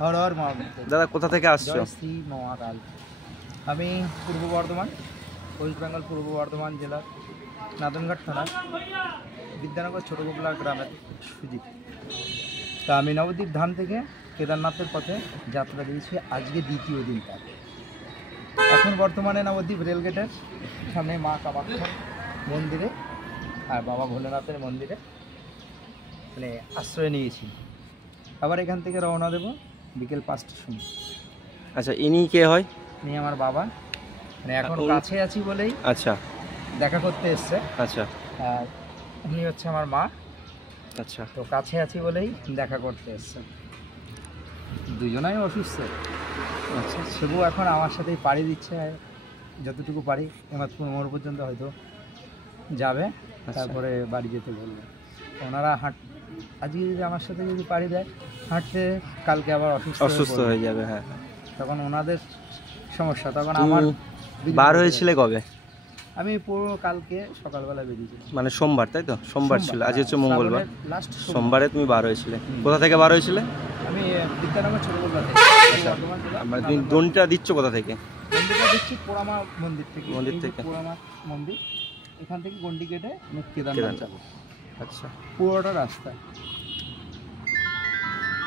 হর হর মহাদেব। দাদা কোথা থেকে আসছো? জয় শ্রী মহাকাল। আমি পূর্ব বর্ধমান, ওয়েস্ট বেঙ্গল পূর্ব বর্ধমান জেলার নাদনঘাট থানার বিদ্যানগর ছোটগোপলা গ্রামের সুজিত। তা আমি নবদ্বীপ ধাম থেকে কেদারনাথের পথে যাত্রা দিয়েছি, আজকে দ্বিতীয় দিন তার। এখন বর্তমানে নবদ্বীপ রেলগেটের সামনে মা কামাখ্যা মন্দিরে আর বাবা ভোলেনাথের মন্দিরে মানে আশ্রয় নিয়েছি। আবার এখান থেকে রওনা দেব বিকেল 5টার সময়। আচ্ছা, ইনি কে হয়? ইনি আমার বাবা, মানে এখন কাছে আছি বলেই আচ্ছা দেখা করতে এসছে। আচ্ছা, আর উনি হচ্ছে আমার মা। আচ্ছা, তো কাছে আছি বলেই দেখা করতে এসছে। দুজনাই অসুস্থ। আচ্ছা, তবুও এখন আমার সাথেই পাড়ি দিচ্ছে, যতটুকু পারি এবার 15 পর্যন্ত হয়তো যাবে, তারপরে বাড়ি যেতে বলবে। ওনারা আজকে যদি আমার সাথে যদি পাড়ি দেয় হাঁটতে, কালকে আবার অসুস্থ হয়ে যাবে। হ্যাঁ, তখন ওনাদের সমস্যা। তখন আমার বার হয়েছিলে কবে? আমি পুরো কালকে সকালবেলা বেরিয়েছি, মানে সোমবার, তাই তো? সোমবার ছিল, আজ হচ্ছে মঙ্গলবার। লাস্ট সোমবারে তুমি বার হয়েছিলে। কোথা থেকে বার হয়েছিলে? আমি বিদ্যানগর ছোটগোপলা থেকে। মানে তুমি দড়িটা দিচ্ছ কোথা থেকে? মন্দিরটা দিচ্ছি পোড়ামা মন্দির থেকে। মন্দির থেকে? পোড়ামা মন্দির, এখান থেকে গন্ডি কেটে কেদারনাথ যাবো। আচ্ছা, পুরোটা রাস্তা।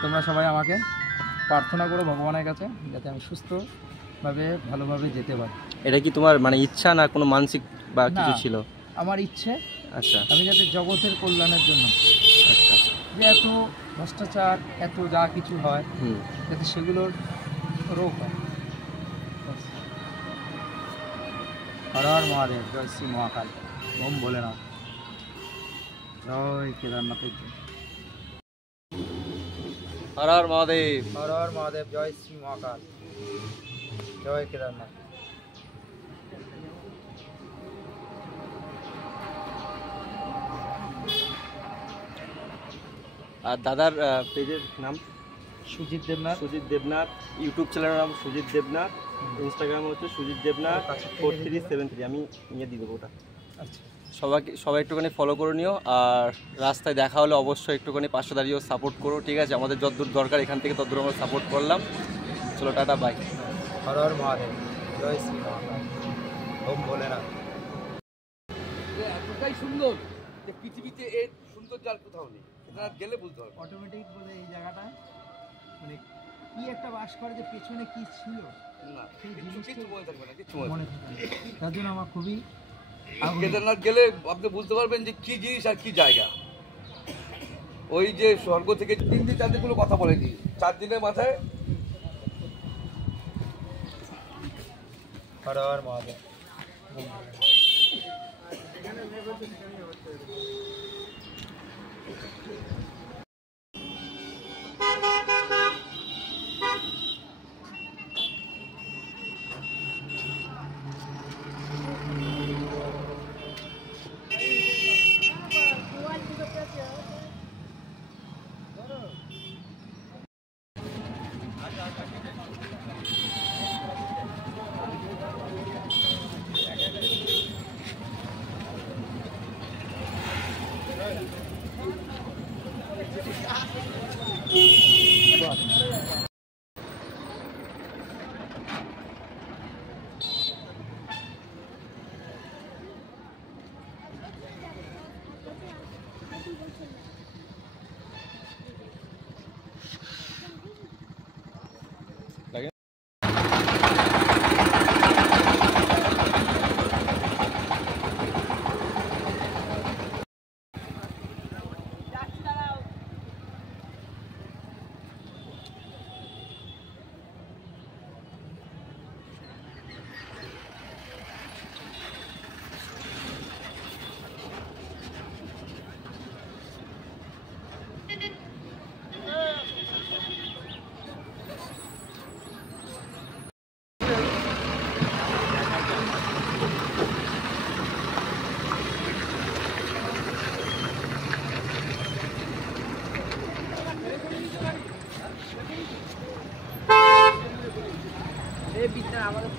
তোমরা সবাই আমাকে প্রার্থনা করো ভগবানের কাছে যাতে আমি সুস্থভাবে ভালোভাবে যেতে পারি। এটা কি তোমার মানে ইচ্ছা না কোনো মানসিক বা কিছু ছিল? আমার ইচ্ছে। আচ্ছা, আমি যাতে জগতের কল্যাণের জন্য, আচ্ছা, যে এত ভ্রষ্টাচার এত যা কিছু হয় যাতে সেগুলোর রোগ হয়। হর হর মহাদেব। জয় শ্রী মহাকাল। ওম ভোলেনাথ। জয় কেদারনাথের জয়। হর হর মহাদেব। হর হর মহাদেব। জয় শ্রী মহাকাল। জয় কেদারনাথ। আর দাদার পেজের নাম? সুজিত দেবনাথ। সুজিত দেবনাথ। ইউটিউব চ্যানেলের নাম সুজিত দেবনাথ। ইনস্টাগ্রাম হচ্ছে সুজিত দেবনাথ 4373। আমি নিয়ে দিয়ে দেবো ওটা। আচ্ছা, সবাই একটুখানি ফলো করে নিও। আর রাস্তায় দেখা হলে অবশ্যই একটুখানি পাশে দাঁড়িয়েও সাপোর্ট করো, ঠিক আছে? আমাদের যতদূর দরকার এখান থেকে ততদূর আমরা সাপোর্ট করলাম। চলো, টাটা, বাই। হর হর মহাদেব। জয় শ্রী মহাকাল। ওম ভোলেনাথ। এতটাই সুন্দর যে পৃথিবীতে এর সৌন্দর্য আর কোথাও নেই। এটা গেলে বুঝতে হবে। অটোমেটিক বলে এই জায়গাটা মানে কি একটা বাস করে, যে পেছনে কি ছিল না, সেই কিছু জিনিসটা মনে থাকবে না, কিছু মনে থাকে। তার জন্য আমার খুবই কেদারনাথ গেলে আপনি বুঝতে পারবেন যে কি জিনিস আর কি জায়গা। ওই যে স্বর্গ থেকে 3 দিন 4 দিন কোনো কথা বলেনি, 4 দিনের মাথায়। হর হর মহাদেব। এই বিদ্যা আমাদের